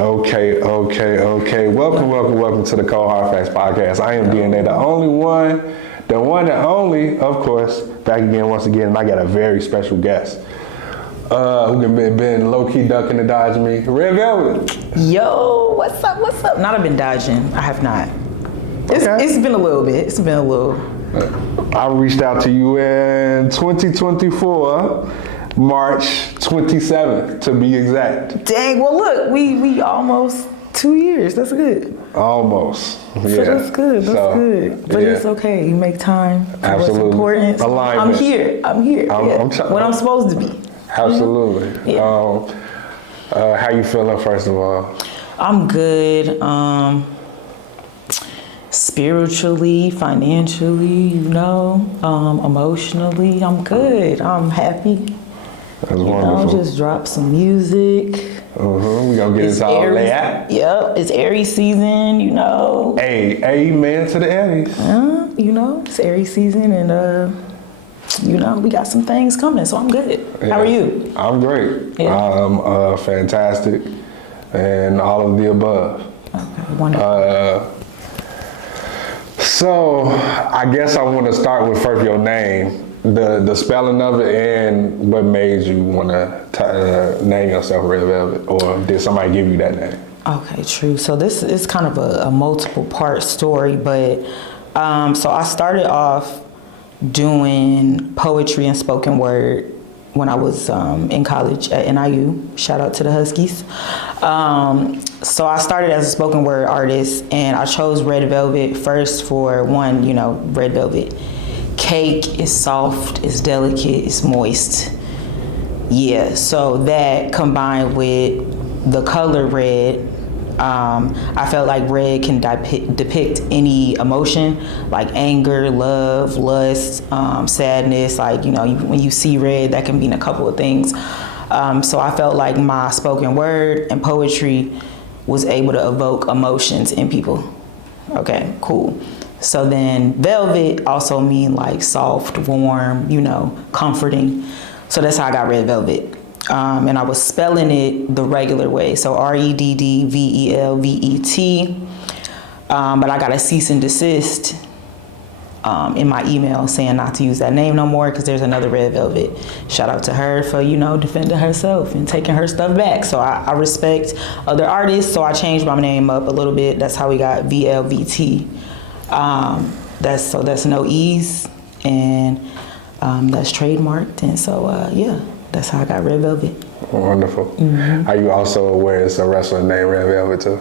Okay. Welcome to the Cold Hard Facts Podcast. I am DNA, the only one, the one and only, of course, back again once again, and I got a very special guest. Who been low-key ducking and dodging me, Redd VLVT. Yo, what's up? Not I've been dodging, I have not. It's been a little bit, I reached out to you in 2024, March 27th to be exact. Dang, well look, we almost 2 years, that's good. Almost, yeah. So that's good, But it's okay, you make time for Absolutely. what's important. Alignment. I'm here, when I'm supposed to be. Absolutely. Yeah. How you feeling, first of all? I'm good. Spiritually, financially, emotionally, I'm good. I'm happy. That's wonderful. Just drop some music. We gonna get this all laid. Yep, it's Aries season, Hey, amen to the Aries. It's Aries season, and we got some things coming, so I'm good. Yeah. How are you? I'm great. Yeah. I'm fantastic, and all of the above. Okay, wonderful. So I guess I want to start with first your name, the spelling of it, and what made you want to name yourself Redd VLVT, or did somebody give you that name? Okay, true. So this is kind of a multiple part story, but so I started off doing poetry and spoken word when I was in college at NIU. Shout out to the Huskies. So I started as a spoken word artist, and I chose Redd VLVT first for one, Redd VLVT. Cake is soft, it's delicate, it's moist. Yeah, so that combined with the color red, I felt like red can depict any emotion, like anger, love, lust, sadness. Like, when you see red, that can mean a couple of things. So I felt like my spoken word and poetry was able to evoke emotions in people. Okay, cool. So then velvet also mean like soft, warm, comforting. So that's how I got Redd VLVT. And I was spelling it the regular way, so REDDVELVET. But I got a cease and desist in my email saying not to use that name no more because there's another Redd VLVT. Shout out to her for, defending herself and taking her stuff back. So I respect other artists, so I changed my name up a little bit. That's how we got VLVT. That's no E's, and that's trademarked, and so that's how I got Redd VLVT. Wonderful. Mm-hmm. Are you also aware it's a wrestler named Redd VLVT too?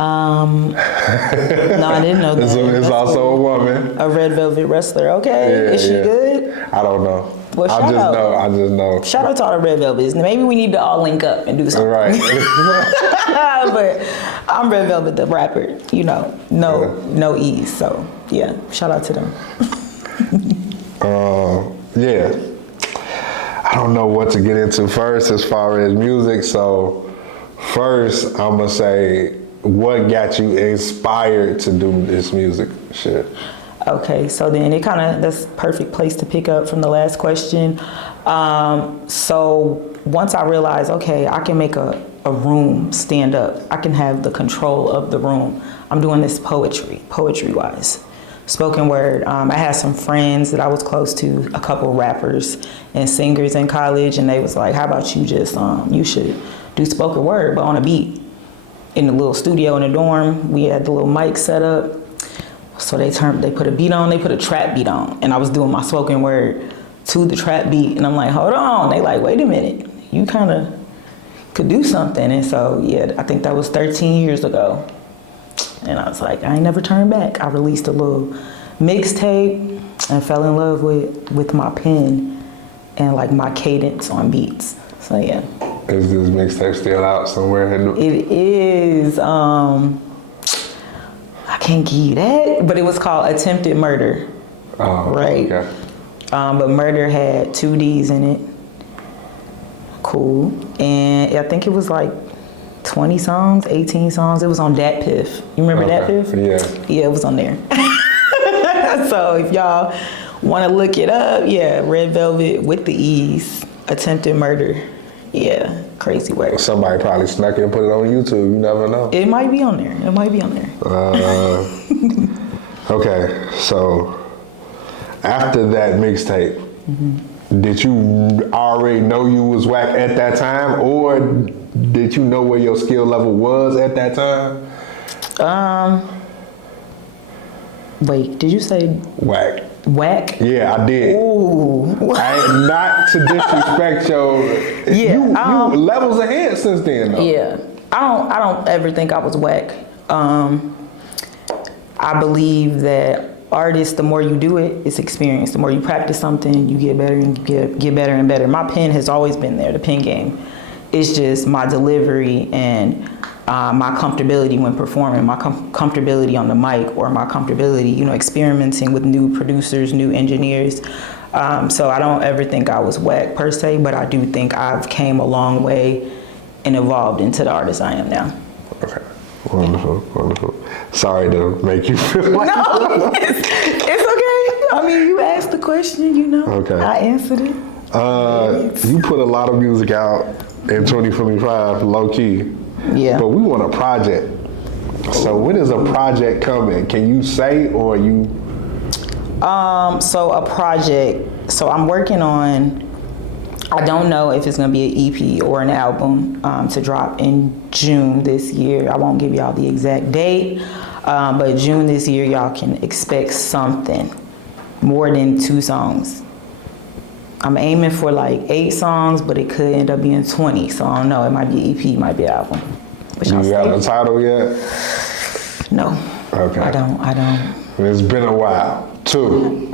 No, I didn't know that. It's also a woman. A Redd VLVT wrestler. Okay, is she good? I don't know. Well, I just know. Shout out to all the Redd VLVTs. Maybe we need to all link up and do something. Right. But I'm Redd VLVT, the rapper. No E's. So yeah, shout out to them. Yeah. I don't know what to get into first as far as music. So first, I'm gonna say, what got you inspired to do this music shit? Okay, so then that's perfect place to pick up from the last question. So once I realized, okay, I can make a room stand up. I can have the control of the room. I'm doing this poetry-wise. Spoken word. I had some friends that I was close to, a couple rappers and singers in college, and they was like, how about you just, you should do spoken word, but on a beat. In the little studio in the dorm, we had the little mic set up. So they put a beat on, they put a trap beat on, and I was doing my spoken word to the trap beat, and I'm like, hold on. They like, wait a minute, you kind of could do something. And so, yeah, I think that was 13 years ago. And I was like, I ain't never turned back. I released a little mixtape and fell in love with my pen and like my cadence on beats. So yeah. Is this mixtape still out somewhere? It is. I can't give you that, but it was called Attempted Murder. Oh, right. Okay. But murder had 2 D's in it. Cool. And I think it was like 20 songs, 18 songs. It was on Dat Piff. You remember Dat Piff? Yeah. Yeah, it was on there. So if y'all want to look it up, yeah, Redd VLVT with the E's, Attempted Murder. Yeah, crazy work. Somebody probably snuck it and put it on YouTube. You never know. It might be on there. It might be on there. Okay, so after that mixtape, did you already know you was whack at that time, or did you know where your skill level was at that time? Wait, did you say Whack. whack? Yeah, I did. Ooh. Not to disrespect your. Yeah, you levels ahead since then though. Yeah, I don't ever think I was whack. I believe that artists, the more you do it, it's experience. The more you practice something, you get better and get better and better. My pen has always been there, the pen game. It's just my delivery and my comfortability when performing, my comfortability on the mic, or my comfortability, experimenting with new producers, new engineers. So I don't ever think I was whack per se, but I do think I've came a long way and evolved into the artist I am now. Okay. Wonderful, wonderful. Sorry to make you feel like No, it's okay. I mean, you asked the question, Okay. I answered it. You put a lot of music out in 2025, low key. Yeah. But we want a project. So when is a project coming? Can you say, or you? So a project. So I'm working on. I don't know if it's gonna be an EP or an album to drop in June this year. I won't give y'all the exact date, but June this year, y'all can expect something more than 2 songs. I'm aiming for like 8 songs, but it could end up being 20. So I don't know. It might be EP, it might be an album. But Do you have a title yet? No. Okay. I don't. It's been a while. 2.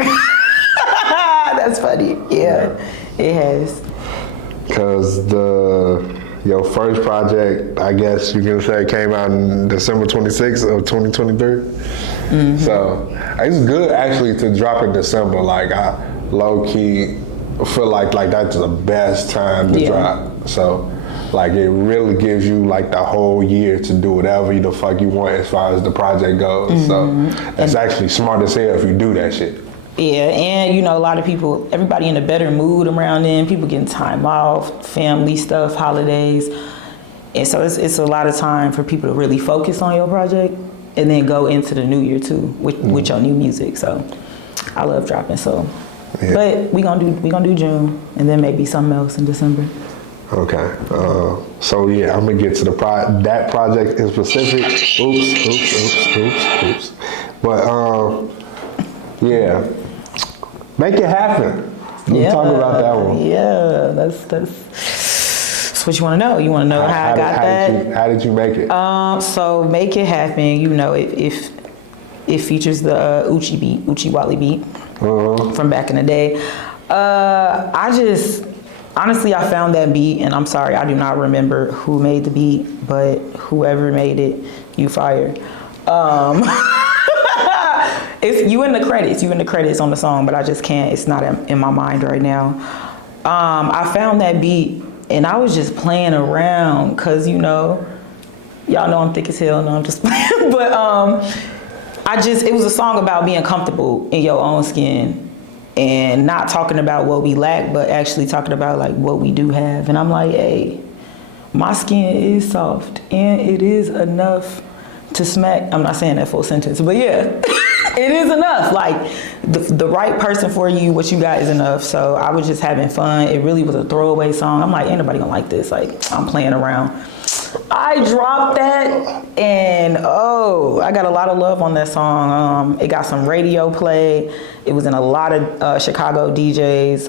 That's funny. Yeah, it has. Cause your first project, I guess you can say, came out in December 26th of 2023. So it's good actually to drop in December. Like I low key feel like that's the best time to drop. So like it really gives you like the whole year to do whatever the fuck you want as far as the project goes. So it's actually smart as hell if you do that shit. Yeah, and a lot of people, everybody in a better mood around then. People getting time off, family stuff, holidays. And so it's a lot of time for people to really focus on your project and then go into the new year too with your new music. So I love dropping. So, but we gonna do June and then maybe something else in December. Okay. So yeah, I'm gonna get to that project in specific. Oops. But yeah, make it happen. Let's talk about that one. Yeah, that's what you want to know. You want to know how I got that? How did you make it? So make it happen. It features the Uchi beat, Uchi Wally beat from back in the day. Honestly, I found that beat, and I'm sorry, I do not remember who made the beat, but whoever made it, you fired. It's you in the credits on the song, but I just can't. It's not in my mind right now. I found that beat, and I was just playing around, cause y'all know I'm thick as hell. No, I'm just playing. But it was a song about being comfortable in your own skin, and not talking about what we lack, but actually talking about like what we do have. And I'm like, hey, my skin is soft, and it is enough to smack. I'm not saying that full sentence, but yeah. It is enough. Like the right person for you, what you got is enough. So I was just having fun. It really was a throwaway song. I'm like, ain't nobody gonna like this. Like I'm playing around. I dropped that, and I got a lot of love on that song. It got some radio play. It was in a lot of Chicago DJs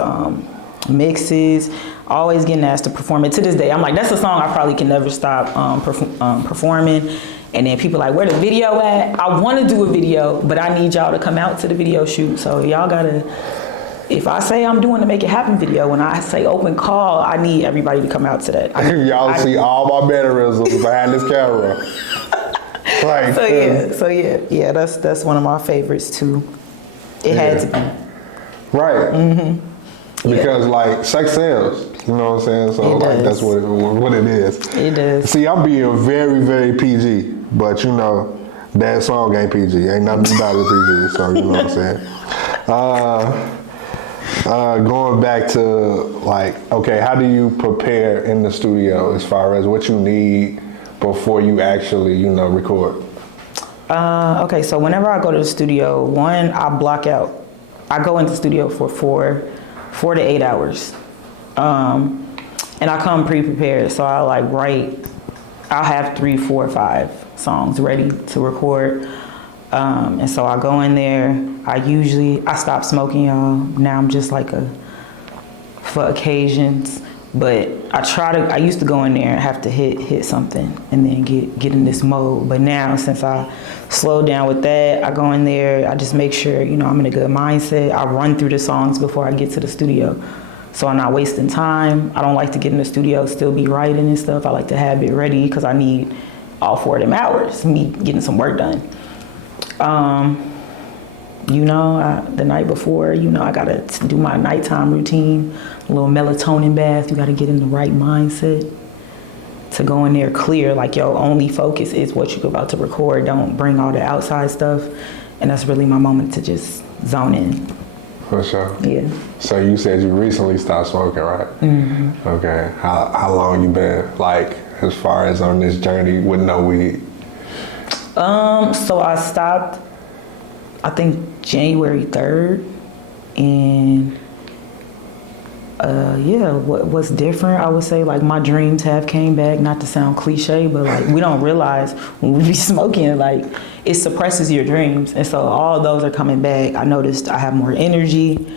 mixes. Always getting asked to perform it. To this day, I'm like, that's a song I probably can never stop performing. And then people like, where the video at? I want to do a video, but I need y'all to come out to the video shoot. So y'all gotta, if I say I'm doing the Make It Happen video, when I say open call, I need everybody to come out to that. Y'all see all my mannerisms behind this camera. Yeah, that's one of my favorites too. It had to be. Right. Because like sex sells, you know what I'm saying? So like that's what it is. It does. See, I'm being very, very PG, but that song ain't PG. Ain't nothing about it PG, so you know what I'm saying? Going back to like, okay, how do you prepare in the studio as far as what you need before you actually, record? Okay, so whenever I go to the studio, one, I block out. I go into the studio for 4 to 8 hours. And I come pre-prepared, so I like write, I'll have 3, 4, 5 songs ready to record. And so I go in there, I stop smoking, y'all. Now I'm just like for occasions. But I used to go in there and have to hit something and then get in this mode. But now, since I slowed down with that, I go in there, I just make sure, I'm in a good mindset. I run through the songs before I get to the studio. So I'm not wasting time. I don't like to get in the studio, still be writing and stuff. I like to have it ready because I need all 4 of them hours, me getting some work done. The night before, I gotta do my nighttime routine, a little melatonin bath. You gotta get in the right mindset to go in there clear, like your only focus is what you're about to record. Don't bring all the outside stuff. And that's really my moment to just zone in. For sure. Yeah. So you said you recently stopped smoking, right? Mm-hmm. Okay. How long you been, like, as far as on this journey with no weed? So I stopped, I think January 3rd, and what's different, I would say, like, my dreams have came back, not to sound cliche, but like we don't realize when we be smoking, like it suppresses your dreams, and so all those are coming back. I noticed I have more energy,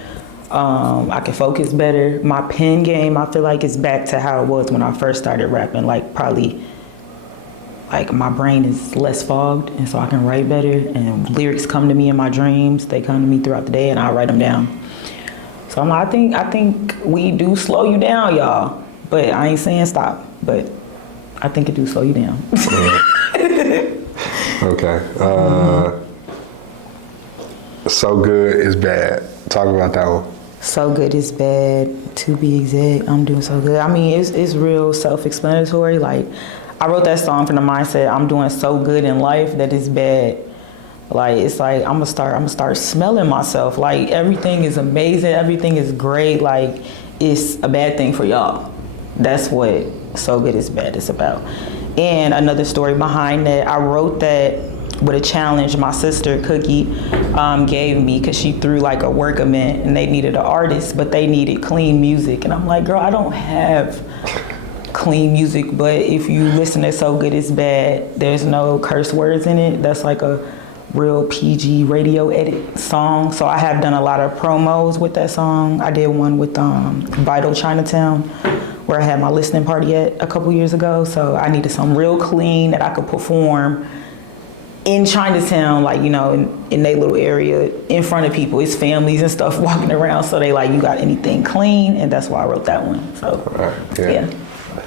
I can focus better. My pen game, I feel like, is back to how it was when I first started rapping, like probably like my brain is less fogged, and so I can write better, and lyrics come to me in my dreams. They come to me throughout the day, and I write them down. So I'm like, I think we do slow you down, y'all. But I ain't saying stop, but I think it do slow you down. Okay. So Good Is Bad. Talk about that one. So Good Is Bad, to be exact. I'm doing so good. I mean, it's real self-explanatory. Like, I wrote that song from the mindset, I'm doing so good in life that it's bad. Like, it's like, I'm gonna start smelling myself. Like, everything is amazing, everything is great. Like, it's a bad thing for y'all. That's what So Good Is Bad is about. And another story behind that, I wrote that with a challenge my sister Cookie gave me, because she threw like a work event and they needed an artist, but they needed clean music. And I'm like, girl, I don't have clean music, but if you listen to So Good Is Bad, there's no curse words in it. That's like a real PG radio edit song. So I have done a lot of promos with that song. I did one with Vital Chinatown, where I had my listening party at a couple years ago. So I needed some real clean that I could perform in Chinatown, like, in their little area, in front of people. It's families and stuff walking around, so they like, you got anything clean? And that's why I wrote that one. So, yeah.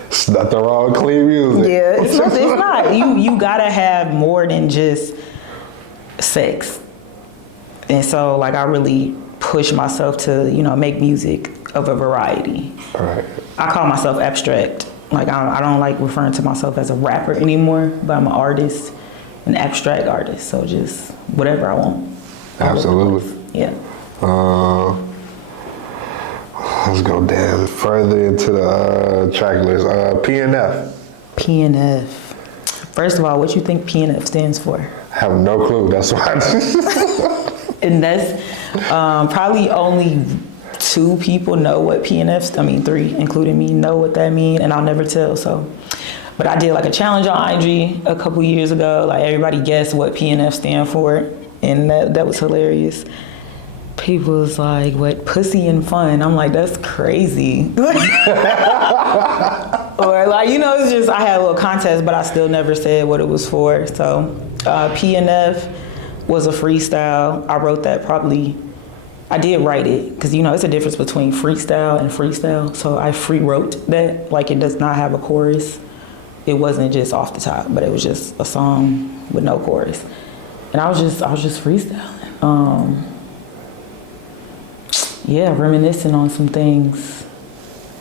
It's nothing wrong with clean music. Yeah, it's not. You gotta have more than just sex. And so, like, I really push myself to, make music of a variety. Right. I call myself abstract. Like, I don't like referring to myself as a rapper anymore, but I'm an artist, an abstract artist. So just whatever I want. Absolutely. Yeah. Let's go down further into the track list. PNF. PNF. First of all, what you think PNF stands for? I have no clue. That's why. And that's probably only 2 people know what PNF, 3, including me, know what that means, and I'll never tell, so. But I did like a challenge on IG a couple years ago, like everybody guessed what PNF stand for, and that was hilarious. People was like, what, pussy and fun? I'm like, that's crazy. Or like, it's just, I had a little contest, but I still never said what it was for. So PNF was a freestyle. I wrote that I did write it, because it's a difference between freestyle and freestyle. So I free wrote that, like it does not have a chorus. It wasn't just off the top, but it was just a song with no chorus. And I was just freestyling. Reminiscing on some things.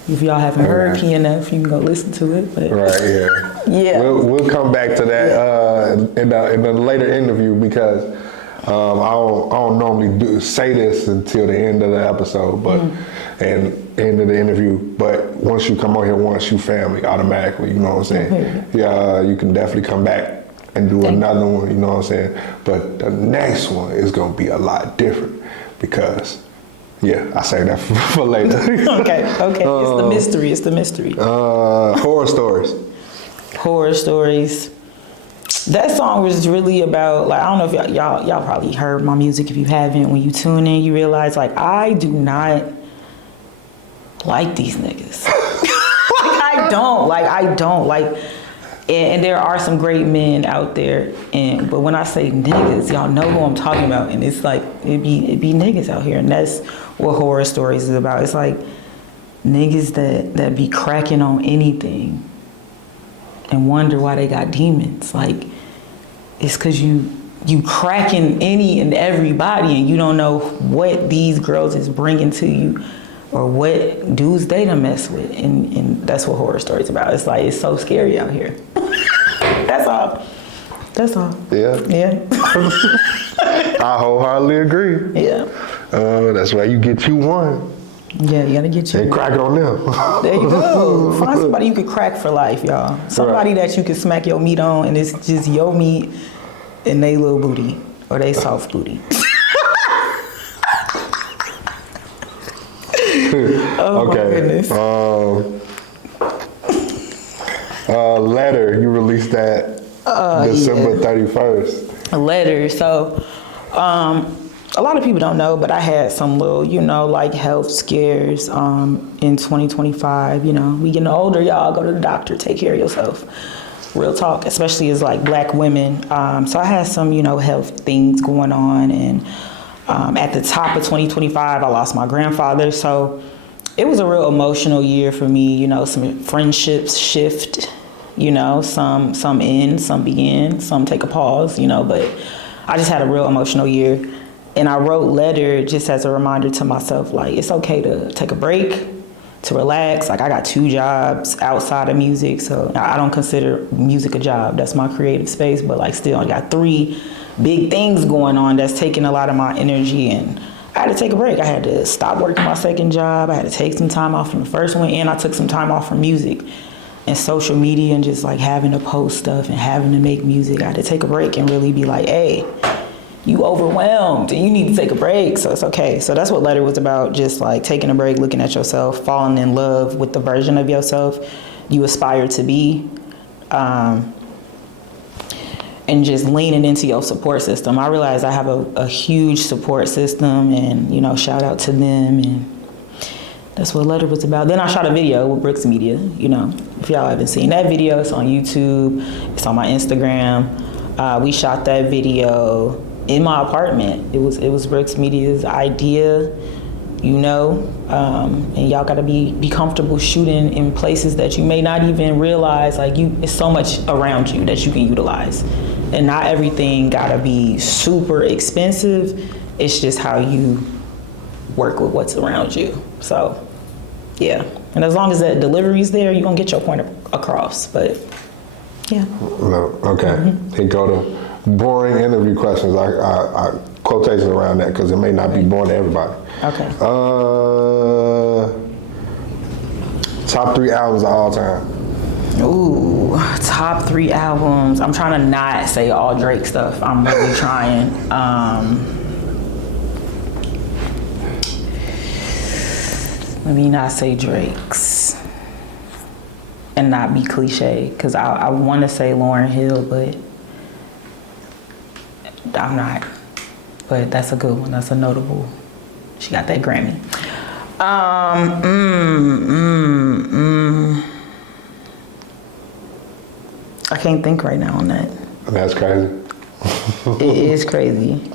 If y'all haven't heard PNF, you can go listen to it. But right, yeah. Yeah. We'll come back to that in a later interview, because I don't normally say this until the end of the episode, but and end of the interview. But once you come on here, once you family, automatically, you know what I'm saying? Yeah, you can definitely come back and do another one, you know what I'm saying? But the next one is gonna be a lot different because, yeah, I say that for later. Okay. It's the mystery. Horror stories. Horror stories. That song was really about, like, I don't know if y'all probably heard my music. If you haven't, when you tune in, you realize, like, I do not like these niggas. I don't like, and there are some great men out there, but when I say niggas, y'all know who I'm talking about, and it's like, it be niggas out here, and that's what Horror Stories is about. It's like niggas that be cracking on anything and wonder why they got demons. Like, it's cause you cracking any and everybody, and you don't know what these girls is bringing to you or what dudes they done mess with, and that's what Horror Stories about. It's like, it's so scary out here. That's all. Yeah. I wholeheartedly agree. Yeah. That's why you get you one. Yeah, you gotta get you. And crack it on them. There you go. Find somebody you can crack for life, y'all. Somebody that you can smack your meat on, and it's just your meat and they little booty or they soft booty. Oh my goodness. Letter, you released that December 31st. A letter. So, a lot of people don't know, but I had some little, like health scares in 2025. We getting older, y'all. Go to the doctor, take care of yourself. Real talk, especially as like black women. So I had some, health things going on, and at the top of 2025, I lost my grandfather. So it was a real emotional year for me. Some friendships shift. Some end, some begin, some take a pause. But I just had a real emotional year. And I wrote Letter just as a reminder to myself, like, it's okay to take a break, to relax. Like, I got 2 jobs outside of music, so I don't consider music a job. That's my creative space, but like still I got 3 big things going on that's taking a lot of my energy, and I had to take a break. I had to stop working my 2nd job. I had to take some time off from the 1st one, and I took some time off from music and social media and just like having to post stuff and having to make music. I had to take a break and really be like, hey, you overwhelmed and you need to take a break, so it's okay. So that's what Letter was about, just like taking a break, looking at yourself, falling in love with the version of yourself you aspire to be, and just leaning into your support system. I realized I have a huge support system, and shout out to them, and that's what Letter was about. Then I shot a video with Brooks Media. If y'all haven't seen that video, it's on YouTube, it's on my Instagram. We shot that video in my apartment. It was Brooks Media's idea, and y'all gotta be comfortable shooting in places that you may not even realize, like it's so much around you that you can utilize. And not everything gotta be super expensive. It's just how you work with what's around you. So, yeah. And as long as that delivery's there, you're gonna get your point across, but yeah. No, okay. Here go to boring interview questions. I quotations around that because it may not be boring to everybody. Okay. Top 3 albums of all time. Ooh, top 3 albums. I'm trying to not say all Drake stuff. I'm really trying. Let me not say Drake's and not be cliche, because I want to say Lauryn Hill, but I'm not. But that's a good one. That's a notable. She got that Grammy. I can't think right now on that. That's crazy. It is crazy.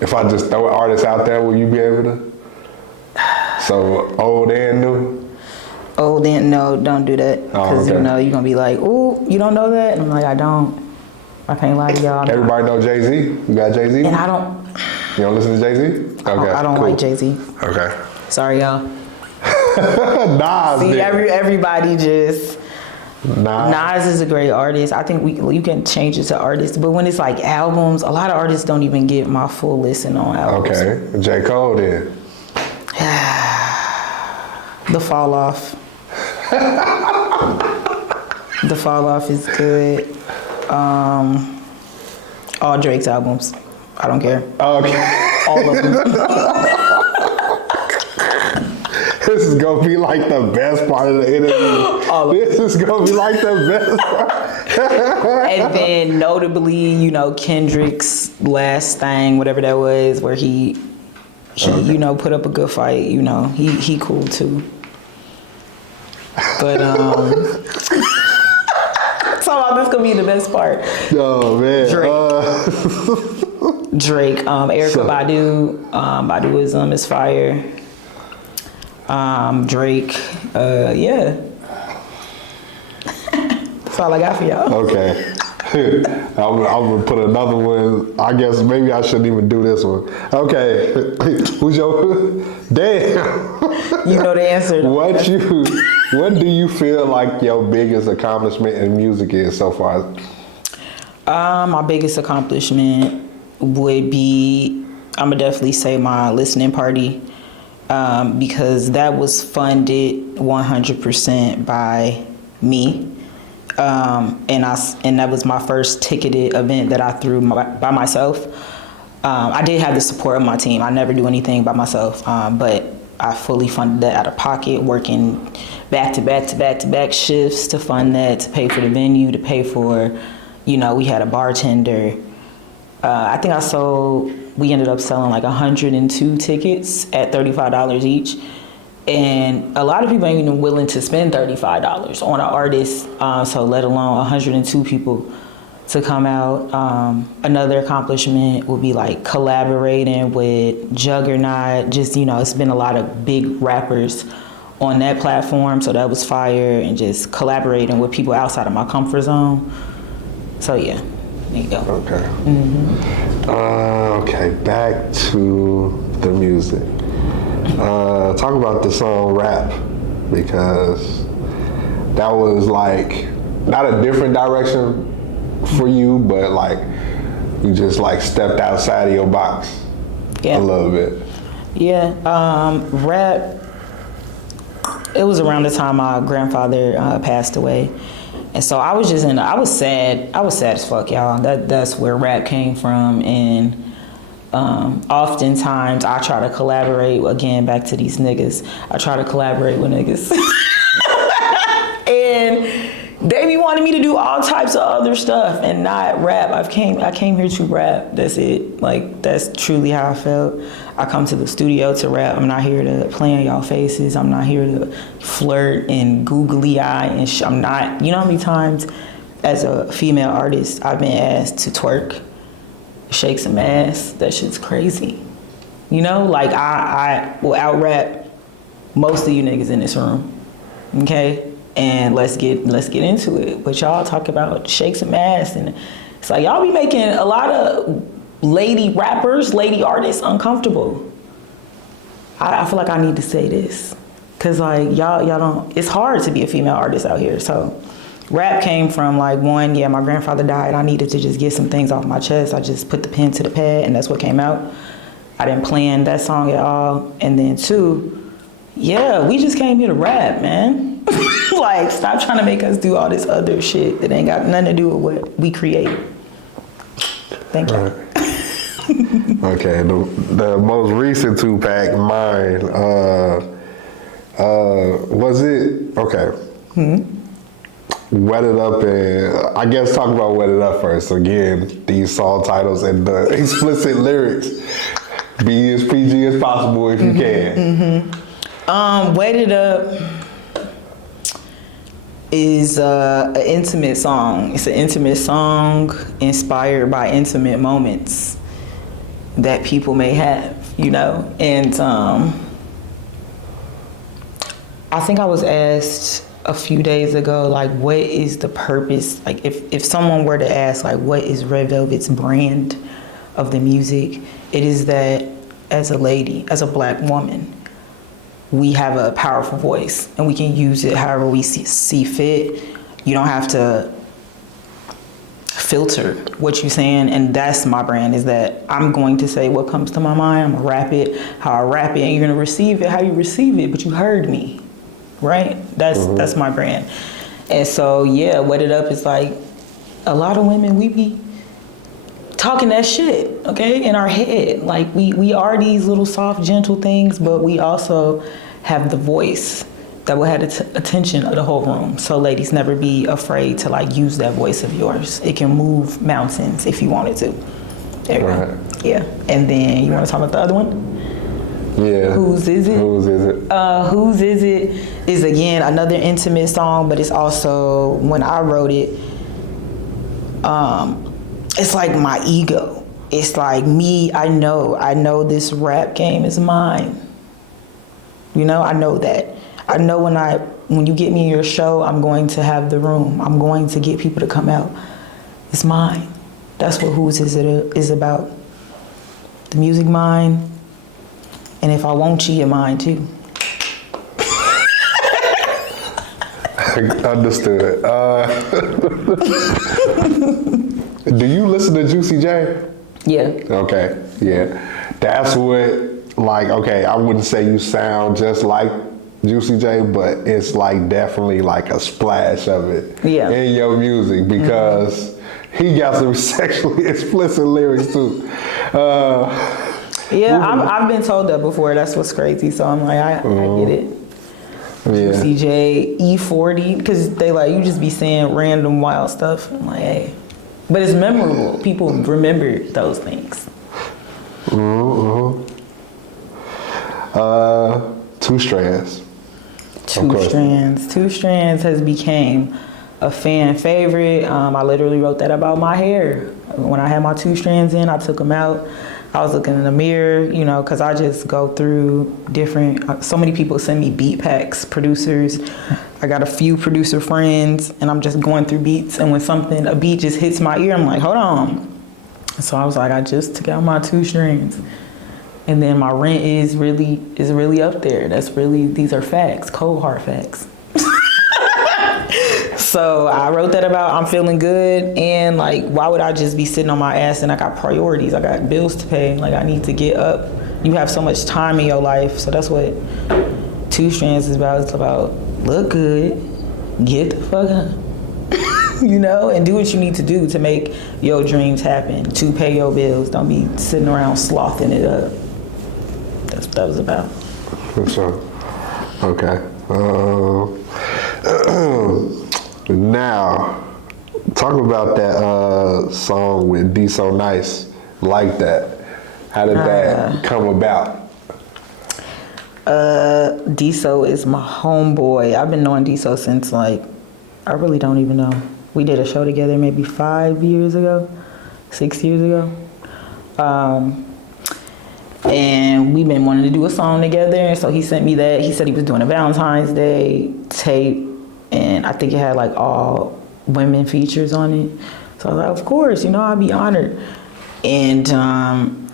If I just throw an artist out there, will you be able to? So old and new? Old and no, don't do that. Because you're going to be like, ooh, you don't know that? And I'm like, I don't. I can't lie to y'all. Everybody know Jay-Z? You got Jay-Z? And I don't. You don't listen to Jay-Z? Okay, I don't cool. like Jay-Z. Okay. Sorry, y'all. Nas. See, everybody just, Nah. Nas is a great artist. I think you can change it to artists, but when it's like albums, a lot of artists don't even get my full listen on albums. Okay, J. Cole then. The Fall Off. The Fall Off is good. All Drake's albums. I don't care. Okay. All of them. This is gonna be like the best part of the interview. This is gonna be like the best part. And then notably, you know, Kendrick's last thing, whatever that was, where he you know, put up a good fight, you know, he cool too. But so this gonna be the best part. Oh man. Drake. Erykah Badu. Baduism is fire. Drake. Yeah. That's all I got for y'all. Okay. I'm gonna put another one. I guess maybe I shouldn't even do this one. Okay. Who's your damn? You know the answer. What do you feel like your biggest accomplishment in music is so far? My biggest accomplishment would be, I'm gonna definitely say my listening party, because that was funded 100% by me. And that was my first ticketed event that I threw by myself. I did have the support of my team. I never do anything by myself, but I fully funded that out of pocket, working back to back shifts to fund that, to pay for the venue, to pay for, you know, we had a bartender. I think we ended up selling like 102 tickets at $35 each. And a lot of people ain't even willing to spend $35 on an artist, so let alone 102 people to come out. Another accomplishment would be like collaborating with Juggernaut. Just, you know, it's been a lot of big rappers on that platform, so that was fire, and just collaborating with people outside of my comfort zone. So yeah, there you go. Okay. Mm-hmm. Okay, back to the music. Talk about the song Rap, because that was like not a different direction for you, but like you just like stepped outside of your box a little bit. Yeah, Rap, it was around the time my grandfather passed away. And so I was sad as fuck, y'all. That's where Rap came from. And oftentimes I try to collaborate, again, back to these niggas. I try to collaborate with niggas. And they be wanting me to do all types of other stuff and not rap. I came here to rap. That's it. Like, that's truly how I felt. I come to the studio to rap. I'm not here to play in y'all faces. I'm not here to flirt and googly eye and I'm not, you know how many times as a female artist I've been asked to twerk, shake some ass? That shit's crazy. You know, like I will out rap most of you niggas in this room. Okay? And let's get into it. But y'all talk about shake some ass, and it's like y'all be making a lot of lady rappers, lady artists uncomfortable. I feel like I need to say this, cause like y'all don't. It's hard to be a female artist out here. So rap came from like, one, yeah, my grandfather died. I needed to just get some things off my chest. I just put the pen to the pad, and that's what came out. I didn't plan that song at all. And then two, yeah, we just came here to rap, man. Like, stop trying to make us do all this other shit that ain't got nothing to do with what we create. Thank you. Okay, the most recent Tupac, mine, was it, okay. Wet It Up, and I guess talk about Wet It Up first. Again, these song titles and the explicit lyrics. Be as PG as possible if you can. Wet It Up is an intimate song. It's an intimate song inspired by intimate moments that people may have, you know? And I think I was asked a few days ago, like, what is the purpose? Like, if someone were to ask, like, what is Redd VLVT's brand of the music? It is that as a lady, as a black woman, we have a powerful voice and we can use it however we see fit. You don't have to filter what you're saying, and that's my brand, is that I'm going to say what comes to my mind. I'm gonna rap it how I rap it, and you're gonna receive it how you receive it, but you heard me, right? That's my brand. And so yeah, Wet It Up is like, a lot of women, we be talking that shit, okay, in our head. Like we are these little soft, gentle things, but we also have the voice that will have the attention of the whole room. So ladies, never be afraid to like use that voice of yours. It can move mountains if you wanted to. Right. Yeah. And then you want to talk about the other one? Yeah. Whose Is It? Whose Is It? Whose Is It is, again, another intimate song, but it's also, when I wrote it, it's like my ego. It's like me, I know this rap game is mine. You know, I know that. I know when you get me in your show, I'm going to have the room. I'm going to get people to come out. It's mine. That's what Whose Is It is about. The music mine, and if I want you, you're mine too. Understood. Do you listen to Juicy J? Yeah. Okay, yeah. That's what, like, okay, I wouldn't say you sound just like Juicy J, but it's like definitely like a splash of it in your music, because he got some sexually explicit lyrics too. I've been told that before. That's what's crazy. So I'm like, I get it. Juicy J, E40, because they like, you just be saying random wild stuff. I'm like, hey. But it's memorable. People remember those things. Two Strands. Two Strands has became a fan favorite. I literally wrote that about my hair. When I had my 2 strands in, I took them out. I was looking in the mirror, you know, because I just go through different, so many people send me beat packs, producers. I got a few producer friends, and I'm just going through beats, and when a beat just hits my ear, I'm like, hold on. So I was like, I just took out my 2 strings. And then my rent is really up there. These are facts, cold hard facts. So I wrote that about I'm feeling good, and like, why would I just be sitting on my ass, and I got priorities, I got bills to pay, like I need to get up. You have so much time in your life, so that's what 2 Strands is about. It's about look good, get the fuck up, you know, and do what you need to do to make your dreams happen, to pay your bills. Don't be sitting around slothing it up. That's what that was about. For sure. Okay. Now, talk about that song with D So Nice, Like That. How did that come about? D-So is my homeboy. I've been knowing D-So since like, I really don't even know. We did a show together maybe 5 years ago, 6 years ago. And we've been wanting to do a song together. And so he sent me that. He said he was doing a Valentine's Day tape, and I think it had like all women features on it. So I was like, of course, you know, I'd be honored. And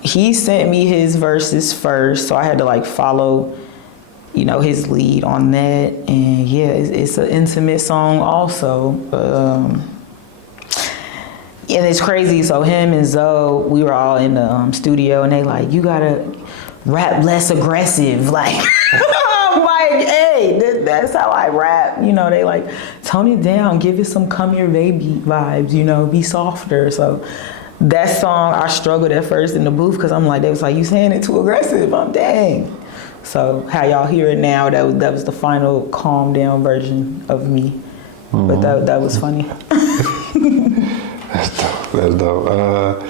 he sent me his verses first, so I had to like follow, you know, his lead on that. And yeah, it's an intimate song also. And it's crazy. So him and Zoe, we were all in the studio, and they like, you gotta rap less aggressive. Like, I'm like, hey, that's how I rap. You know, they like, tone it down, give it some come here baby vibes, you know, be softer. So that song, I struggled at first in the booth, because I'm like, they was like, you saying it too aggressive. I'm dang. So how y'all hear it now, that was the final calm down version of me. But that was funny. That's dope.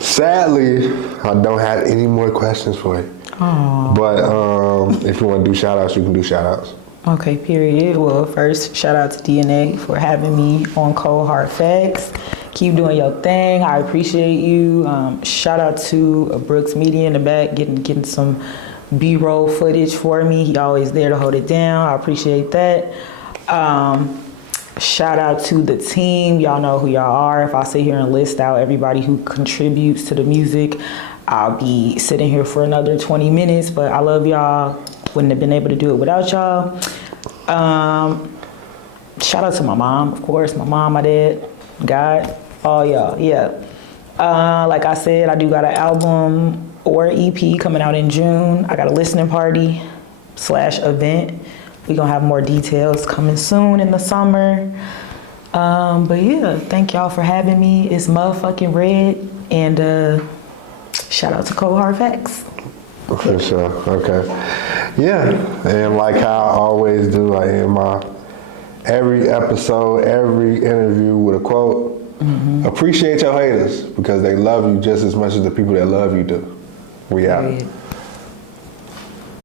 Sadly, I don't have any more questions for you. Aww. But if you want to do shout outs, you can do shout outs. Okay, period. Well, first, shout out to DNA for having me on Cold Hard Facts. Keep doing your thing. I appreciate you. Shout out to Brooks Media in the back, getting some B-roll footage for me. He always there to hold it down. I appreciate that. Shout out to the team. Y'all know who y'all are. If I sit here and list out everybody who contributes to the music, I'll be sitting here for another 20 minutes, but I love y'all. Wouldn't have been able to do it without y'all. shout out to my mom, of course, my mom, my dad, God, all y'all, yeah. Like I said, I do got an album or EP coming out in June. I got a listening party / event. We gonna have more details coming soon in the summer. But yeah, thank y'all for having me. It's motherfucking Redd, and shout out to Cold Hard Facts. For sure, okay. Yeah, and like how I always do, I end my every episode, every interview with a quote. Appreciate your haters because they love you just as much as the people that love you do. We out.